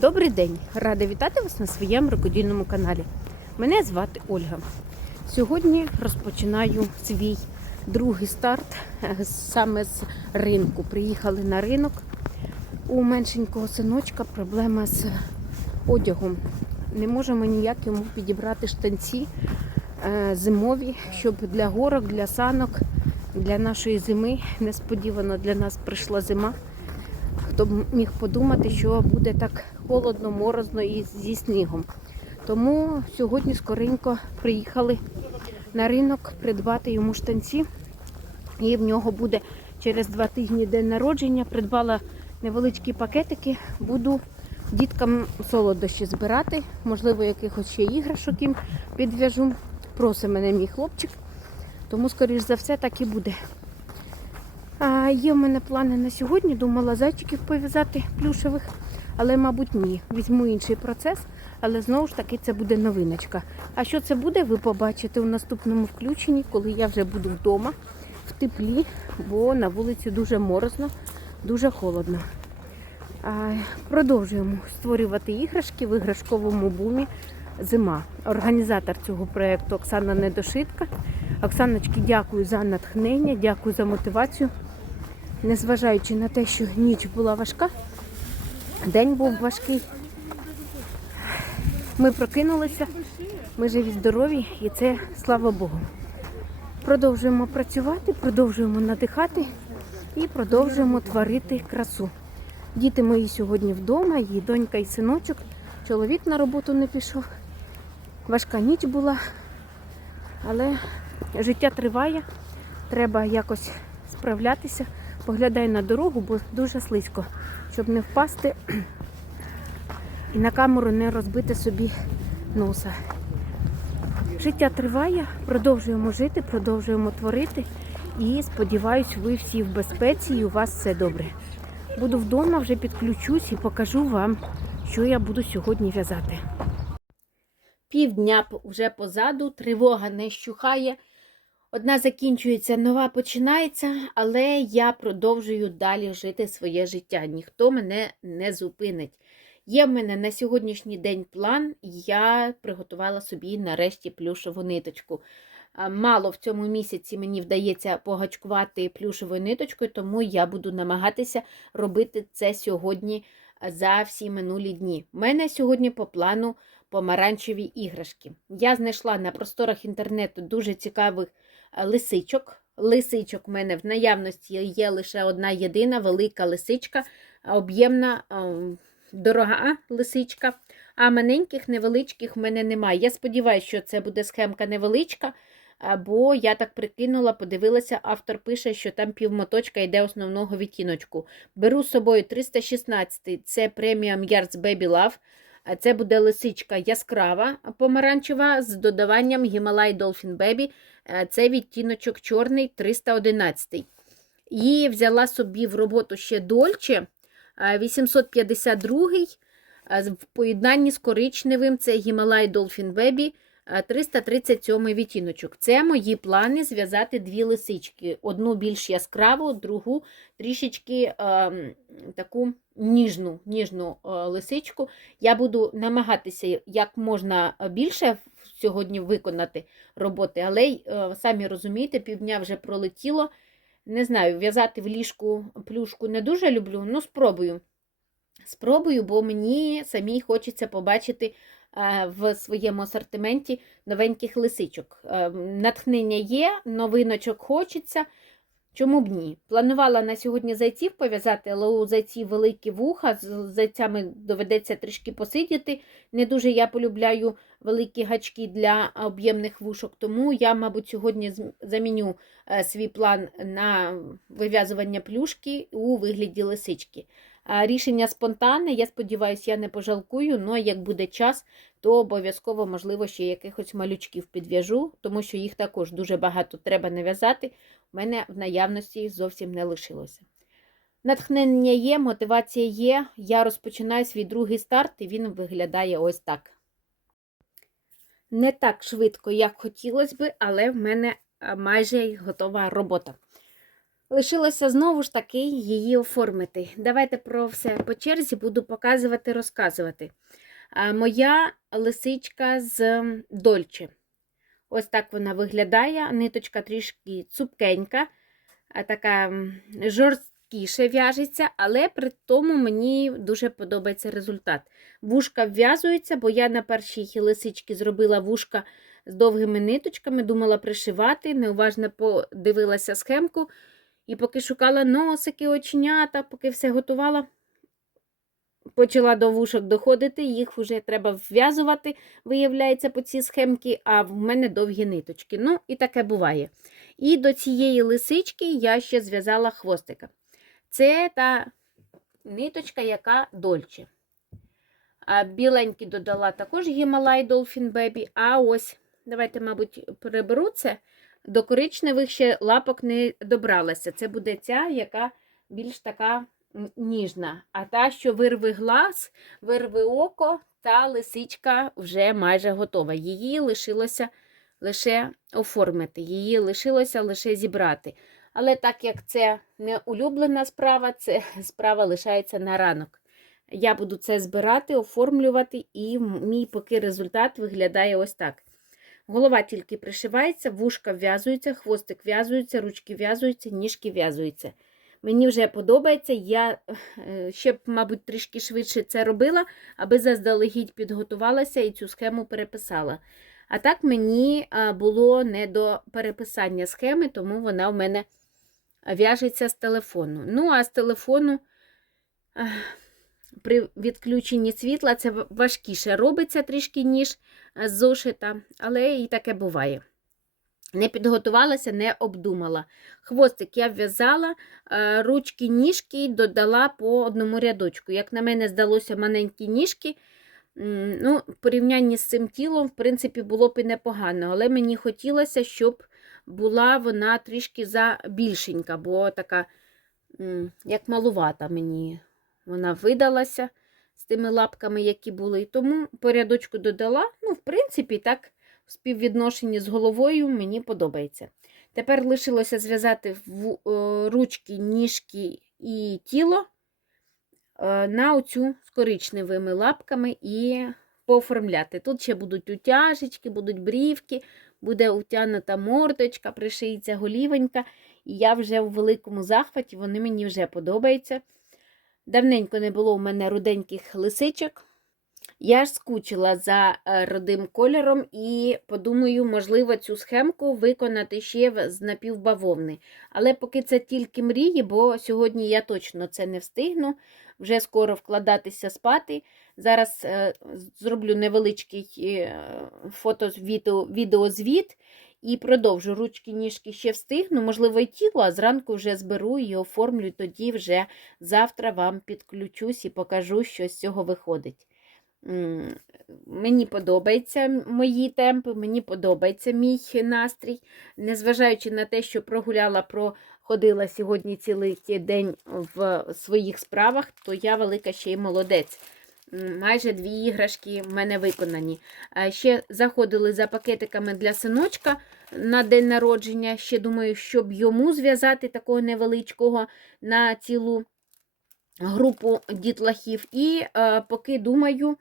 Добрий день! Рада вітати вас на своєму рукодільному каналі. Мене звати Ольга. Сьогодні розпочинаю свій другий старт е, саме з ринку. Приїхали на ринок. У меншенького синочка проблема з одягом. Не можемо ніяк йому підібрати штанці е, зимові, щоб для горок, для санок, для нашої зими несподівано для нас прийшла зима. Хто б міг подумати, що буде так холодно, морозно і зі снігом. Тому сьогодні скоренько приїхали на ринок придбати йому штанці. І в нього буде через два тижні день народження. Придбала невеличкі пакетики. Буду діткам солодощі збирати, можливо, якихось ще іграшок їм підв'яжу. Просить мене мій хлопчик. Тому, скоріш за все, так і буде. А, є в мене плани на сьогодні. Думала зайчиків пов'язати плюшевих, але, мабуть, ні. Візьму інший процес, але знову ж таки це буде новиночка. А що це буде, ви побачите у наступному включенні, коли я вже буду вдома в теплі, бо на вулиці дуже морозно, дуже холодно. А, продовжуємо створювати іграшки в іграшковому бумі зима. Організатор цього проєкту Оксана Недошитка. Оксаночки, дякую за натхнення, дякую за мотивацію. Незважаючи на те, що ніч була важка, день був важкий. Ми прокинулися, ми живі, здорові, і це слава Богу. Продовжуємо працювати, продовжуємо надихати і продовжуємо творити красу. Діти мої сьогодні вдома, її донька і синочок. Чоловік на роботу не пішов. Важка ніч була, але життя триває, треба якось справлятися. Поглядай на дорогу, бо дуже слизько, щоб не впасти і на камеру не розбити собі носа. Життя триває, продовжуємо жити, продовжуємо творити. І сподіваюсь, ви всі в безпеці і у вас все добре. Буду вдома, вже підключусь і покажу вам, що я буду сьогодні в'язати. Півдня вже позаду, тривога не щухає. Одна закінчується, нова починається, але я продовжую далі жити своє життя. Ніхто мене не зупинить. Є в мене на сьогоднішній день план, я приготувала собі нарешті плюшеву ниточку. Мало в цьому місяці мені вдається погачкувати плюшевою ниточкою, тому я буду намагатися робити це сьогодні за всі минулі дні. У мене сьогодні по плану помаранчеві іграшки. Я знайшла на просторах інтернету дуже цікавих е, лисичок. Лисичок в мене в наявності є лише одна єдина велика лисичка, об'ємна, ем, дорога лисичка. А маленьких невеличких в мене немає. Я сподіваюся, що це буде схемка невеличка, бо я так прикинула, подивилася, автор пише, що там півмоточка йде основного відтіночку. Беру з собою 316 це преміум Yards Baby Love. Це буде лисичка яскрава помаранчева з додаванням Гімалай Dolphin Baby. Е, Це відтіночок чорний 311. І взяла собі в роботу ще Дольче 852 е, в поєднанні з коричневим. Це Гімалай Dolphin Baby. Е, 337 відтіночок. Це мої плани зв'язати дві лисички. Одну більш яскраву, другу трішечки ем, таку ніжну ніжну е, лисичку. Я буду намагатися як можна більше сьогодні виконати роботи, але е, самі розумієте, півдня вже пролетіло. Не знаю, в'язати в ліжку плюшку не дуже люблю, ну спробую. Спробую, бо мені самій хочеться побачити е, в своєму асортименті новеньких лисичок. Е, Натхнення є, новиночок хочеться. Чому б ні? Планувала на сьогодні зайців пов'язати, але у зайців великі вуха, з зайцями доведеться трішки посидіти. Не дуже я полюбляю великі гачки для об'ємних вушок, тому я, мабуть, сьогодні заміню е, свій план на вив'язування плюшки у вигляді лисички. Рішення спонтанне, я сподіваюся, я не пожалкую, але як буде час, то обов'язково, можливо, ще якихось малючків підв'яжу, тому що їх також дуже багато треба нав'язати. У мене в наявності зовсім не лишилося. Натхнення є, мотивація є. Я розпочинаю свій другий старт, і він виглядає ось так. Не так швидко, як хотілося би, але в мене майже готова робота. Лишилося знову ж таки її оформити. Давайте про все по черзі буду показувати, розказувати. Моя лисичка з Дольче. Ось так вона виглядає. Ниточка трішки цупкенька, така жорсткіше в'яжеться, але при тому мені дуже подобається результат. Вушка вв'язуються, бо я на першій лисичці зробила вушка з довгими ниточками, думала пришивати, неуважно подивилася схемку. І поки шукала носики, оченята, поки все готувала, почала до вушок доходити, їх вже треба вв'язувати, виявляється, по цій схемці, а в мене довгі ниточки. Ну, і таке буває. І до цієї лисички я ще зв'язала хвостика. Це та ниточка, яка дольче. А біленький додала також Гімалай Dolphin Baby. А ось, давайте, мабуть, переберу це. До коричневих ще лапок не добралася. Це буде ця, яка більш така ніжна. А та, що вирви глаз, вирви око, та лисичка вже майже готова. Її лишилося лише оформити, її лишилося лише зібрати. Але так як це не улюблена справа, це справа лишається на ранок. Я буду це збирати, оформлювати, і мій поки результат виглядає ось так. Голова тільки пришивається, вушка в'язуються, хвостик в'язується, ручки в'язуються, ніжки в'язуються. Мені вже подобається. Я е, ще б, мабуть, трішки швидше це робила, аби заздалегідь підготувалася і цю схему переписала. А так мені було не до переписання схеми, тому вона в мене в'яжеться з телефону. Ну, а з телефону при відключенні світла це важкіше робиться трішки, ніж з зошита, але і таке буває. Не підготувалася, не обдумала. Хвостик я в'язала, е, ручки, ніжки додала по одному рядочку. Як на мене здалося маленькі ніжки, ну, в порівнянні з цим тілом, в принципі, було б і непогано, але мені хотілося, щоб була вона трішки забільшенька, бо така, як малувата мені вона видалася з тими лапками, які були. Тому по рядочку додала. Ну, в принципі, так, в співвідношенні з головою мені подобається. Тепер лишилося зв'язати е, ручки, ніжки і тіло е, на оцю з коричневими лапками і пооформляти. Тут ще будуть утяжечки, будуть брівки, буде утянута мордочка, пришиється голівенька. І я вже в великому захваті, вони мені вже подобаються. Давненько не було у мене руденьких лисичок. Я ж скучила за е, родим кольором і подумаю, можливо, цю схемку виконати ще з напівбавовни. Але поки це тільки мрії, бо сьогодні я точно це не встигну. Вже скоро вкладатися спати. Зараз е, зроблю невеличкий е, фото відео, відеозвіт і продовжу ручки, ніжки ще встигну. Можливо, і тіло, а зранку вже зберу і оформлю. Тоді вже завтра вам підключусь і покажу, що з цього виходить. Мені подобаються мої темпи, мені подобається мій настрій. Незважаючи на те, що прогуляла, проходила сьогодні цілий день в своїх справах, то я велика ще й молодець. Майже дві іграшки в мене виконані. Ще заходили за пакетиками для синочка на день народження. Ще думаю, щоб йому зв'язати такого невеличкого на цілу групу дітлахів. І е, поки думаю,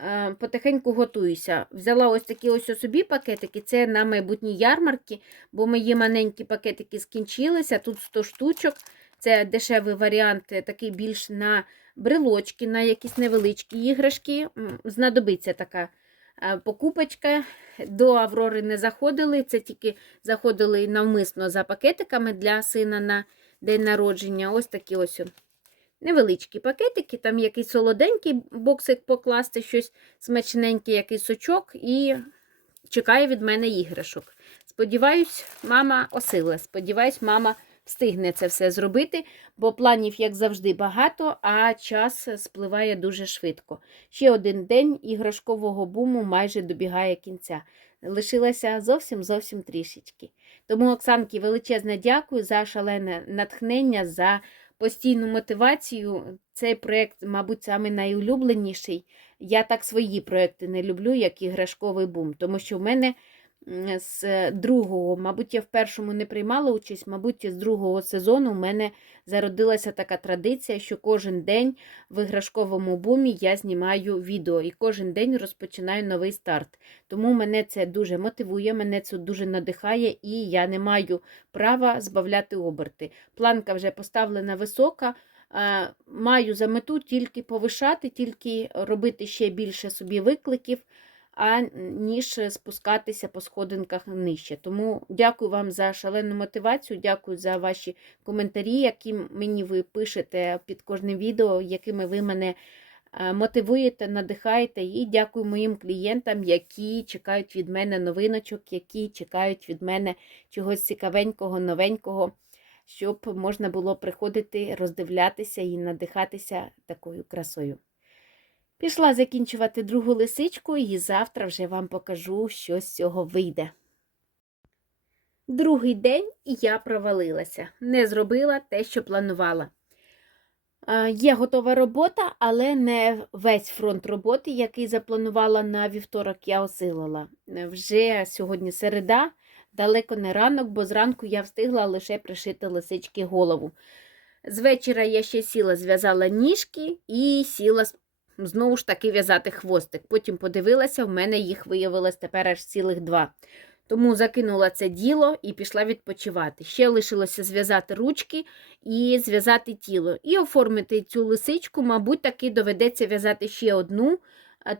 е, потихеньку готуюся. Взяла ось такі ось собі пакетики, це на майбутні ярмарки, бо мої маленькі пакетики скінчилися. Тут 100 штучок. Це дешевий варіант, е, такий більш на брелочки, на якісь невеличкі іграшки. Знадобиться така е, покупочка. До Аврори не заходили, це тільки заходили навмисно за пакетиками для сина на день народження. Ось такі ось невеличкі пакетики, там якийсь солоденький боксик покласти, щось смачненьке, якийсь сочок, і чекає від мене іграшок. Сподіваюсь, мама осила. Сподіваюсь, мама встигне це все зробити, бо планів, як завжди, багато, а час спливає дуже швидко. Ще один день іграшкового буму майже добігає кінця. Лишилося зовсім зовсім трішечки. Тому, Оксанки, величезне дякую за шалене натхнення, за постійну мотивацію. Цей проєкт, мабуть, саме найулюбленіший. Я так свої проекти не люблю, як іграшковий бум, тому що в мене з другого, мабуть, я в першому не приймала участь, мабуть, з другого сезону в мене зародилася така традиція, що кожен день в іграшковому бумі я знімаю відео і кожен день розпочинаю новий старт. Тому мене це дуже мотивує, мене це дуже надихає, і я не маю права збавляти оберти. Планка вже поставлена висока. Маю за мету тільки повишати, тільки робити ще більше собі викликів, а ніж спускатися по сходинках нижче. Тому дякую вам за шалену мотивацію, дякую за ваші коментарі, які мені ви пишете під кожним відео, якими ви мене е, мотивуєте, надихаєте. І дякую моїм клієнтам, які чекають від мене новиночок, які чекають від мене чогось цікавенького, новенького, щоб можна було приходити, роздивлятися і надихатися такою красою. Пішла закінчувати другу лисичку і завтра вже вам покажу, що з цього вийде. Другий день я провалилася, не зробила те, що планувала. Є готова робота, але не весь фронт роботи, який запланувала на вівторок, я осилила. Вже сьогодні середа, далеко не ранок, бо зранку я встигла лише пришити лисички голову. З вечора я ще сіла, зв'язала ніжки і сіла знову ж таки в'язати хвостик. Потім подивилася, в мене їх виявилось тепер аж цілих два. Тому закинула це діло і пішла відпочивати. Ще лишилося зв'язати ручки і зв'язати тіло. І оформити цю лисичку, мабуть, таки доведеться в'язати ще одну,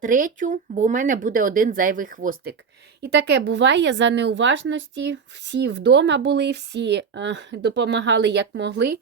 третю, бо у мене буде один зайвий хвостик. І таке буває за неуважності. Всі вдома були, всі е, допомагали як могли.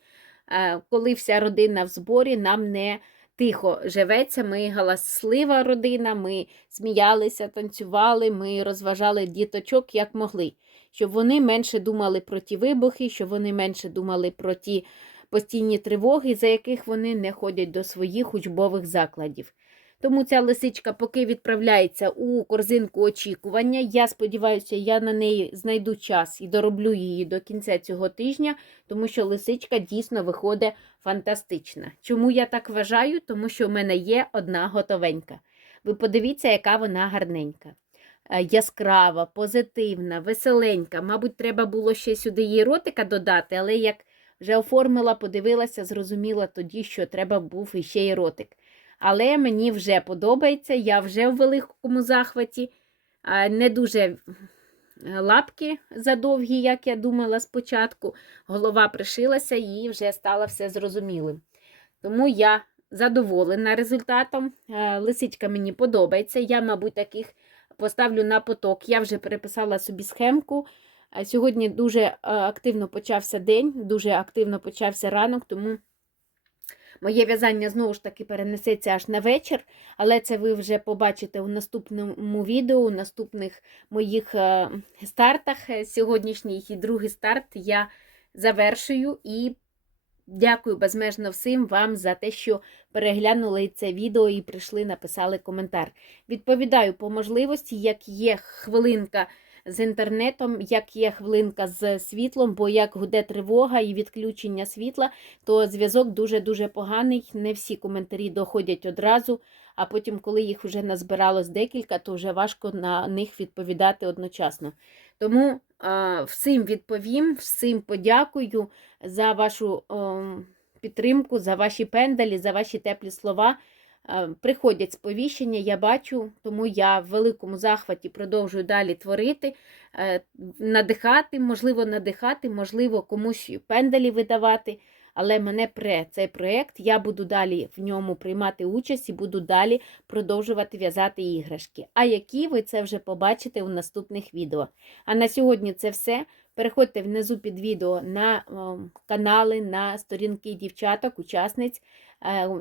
Е, коли вся родина в зборі, нам не тихо живеться. Ми галаслива родина, ми сміялися, танцювали, ми розважали діточок як могли, щоб вони менше думали про ті вибухи, щоб вони менше думали про ті постійні тривоги, за яких вони не ходять до своїх учбових закладів. Тому ця лисичка поки відправляється у корзинку очікування. Я сподіваюся, я на неї знайду час і дороблю її до кінця цього тижня, тому що лисичка дійсно виходить фантастична. Чому я так вважаю? Тому що в мене є одна готовенька. Ви подивіться, яка вона гарненька. Е, Яскрава, позитивна, веселенька. Мабуть, треба було ще сюди її ротика додати, але як вже оформила, подивилася, зрозуміла тоді, що треба був іще й ротик. Але мені вже подобається, я вже в великому захваті. Не дуже лапки задовгі, як я думала спочатку. Голова пришилася і вже стало все зрозумілим. Тому я задоволена результатом. Е, Лисичка мені подобається. Я, мабуть, таких поставлю на поток. Я вже переписала собі схемку. Сьогодні дуже е, активно почався день, дуже активно почався ранок, тому моє в'язання знову ж таки перенесеться аж на вечір, але це ви вже побачите у наступному відео, у наступних моїх е, стартах. Сьогоднішній і другий старт я завершую і дякую безмежно всім вам за те, що переглянули це відео і прийшли, написали коментар. Відповідаю по можливості, як є хвилинка з інтернетом, як є хвилинка з світлом, бо як гуде тривога і відключення світла, то зв'язок дуже-дуже поганий. Не всі коментарі доходять одразу, а потім, коли їх вже назбиралось декілька, то вже важко на них відповідати одночасно. Тому а, всім відповім, всім подякую за вашу ем, підтримку, за ваші пендалі, за ваші теплі слова. Е, Приходять сповіщення, я бачу, тому я в великому захваті продовжую далі творити, е, надихати, можливо, надихати, можливо, комусь пендалі видавати. Але мене пре цей проєкт, я буду далі в ньому приймати участь і буду далі продовжувати в'язати іграшки. А які ви це вже побачите у наступних відео. А на сьогодні це все. Переходьте внизу під відео на канали, на сторінки дівчаток, учасниць,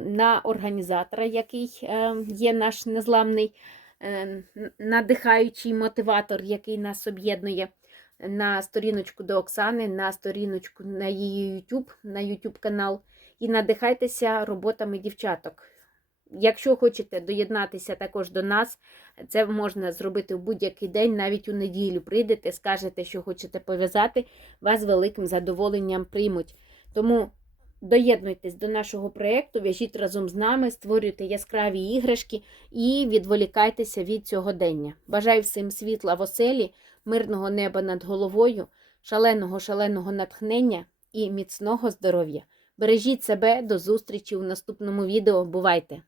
на організатора, який е, є наш незламний е, надихаючий мотиватор, який нас об'єднує. На сторіночку до Оксани, на сторіночку на її YouTube, на YouTube канал. І надихайтеся роботами дівчаток. Якщо хочете доєднатися також до нас, це можна зробити в будь-який день, навіть у неділю прийдете, скажете, що хочете пов'язати, вас великим задоволенням приймуть. Тому Доєднуйтесь до нашого проєкту, в'яжіть разом з нами, створюйте яскраві іграшки і відволікайтеся від цього дня. Бажаю всім світла в оселі, мирного неба над головою, шаленого шаленого натхнення і міцного здоров'я. Бережіть себе до зустрічі у наступному відео. Бувайте!